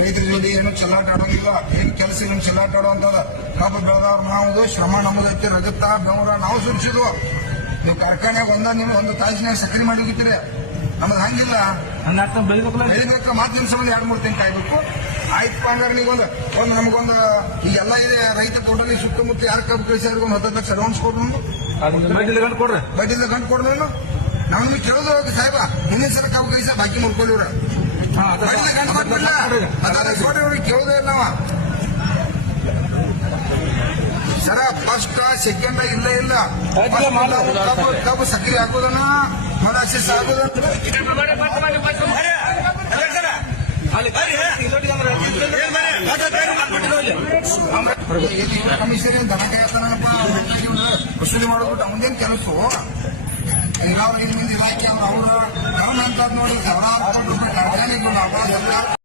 ರೈತರ ಜೋಡಿ ಏನು ಚೆಲ್ಲಾಟ ಆಡೋಂಗಿಲ್ಲ, ಏನ್ ಕೆಲಸ ಇಲ್ಲ ಚೆಲ್ಲಾಟ ಆಡೋಂತದ. ಕಬ್ಬು ಬೆಳೆದವ್ರು ನಾವು ಶ್ರಮ ನಮ್ಮದೈತಿ, ರಜತ ಬೆವರ ನಾವು ಸುರಿಸಿದ್ವು. ನೀವು ಕಾರ್ಖಾನೆಯಾಗ ಒಂದು ತಾಸಿನಾಗ ಸಕ್ರೆ ಮಾಡಿರ್ತೀರಿ, ನಮ್ದು ಹಂಗಿಲ್ಲ. ಬೆಳಿಬೇಕು ಮಾತಿನ ಸಂಬಂಧ 2-3 ತಿಂಗಳು ಕಾಯ್ಬೇಕು. ಆಯ್ತು ಹಂಗಾರೆ ನೀಗೊಂದು ನಮಗೊಂದು ಈಗೆಲ್ಲ ಇದೆ. ರೈತ ಟೋಟಲಿ ಸುತ್ತಮುತ್ತ ಯಾರು ಕಬ್ಬು ಕಳಿಸಿದ್ರೆ ಒಂದು 10 ಲಕ್ಷ ಅಡ್ವಾನ್ಸ್ ಕೊಡ್ರಿ, ಬಡ್ಡಿಲ್ಲ ಗಂಟು ಕೊಡ್ರಿ. ನಾವು ನಿಮಗೆ ಕೇಳೋದು ಸಾಹೇಬ, ಹಿಂದಿನ ಸಲ ಕಬ್ಬು ಕಳಿಸ ಬಾಕಿ ಮುರ್ಕೊಳ್ಳಿವ್ರ ಬಡ್ಡಿಲ್ಲ ಗಂಟು ಕೊಟ್ಬಿಡ್ಲ, ಕೊಡ್ರಿ ಕೇಳೋದೇ ಇಲ್ಲ ನಾವ. ಸರ ಫಸ್ಟ್ ಸೆಕೆಂಡ್ ಇಲ್ಲ ಕಬ್ಬು ಸಕ್ರೆ ಹಾಕೋದನ್ನ ಮತ್ತೆ ಅಸಿಸ್ಟ್ ಆಗೋದನ್ನ ಕಮಿಷನ್ ದನ ಕಾಯ್ತಾನಪ್ಪ ವಸೂಲಿ ಮಾಡ್ಬಿಟ್ಟು ಅವನೇನ್ ಕೆಲಸ. ಹಿಂಗಾವ್ರ ಹಿಂದಿನ ಇಲಾಖೆ ಅವ್ರ ಅಂತ ನೋಡಿ 1,000 ಕೋಟಿ ರೂಪಾಯಿ ಕಾರ್ಖಾನೆಗಳು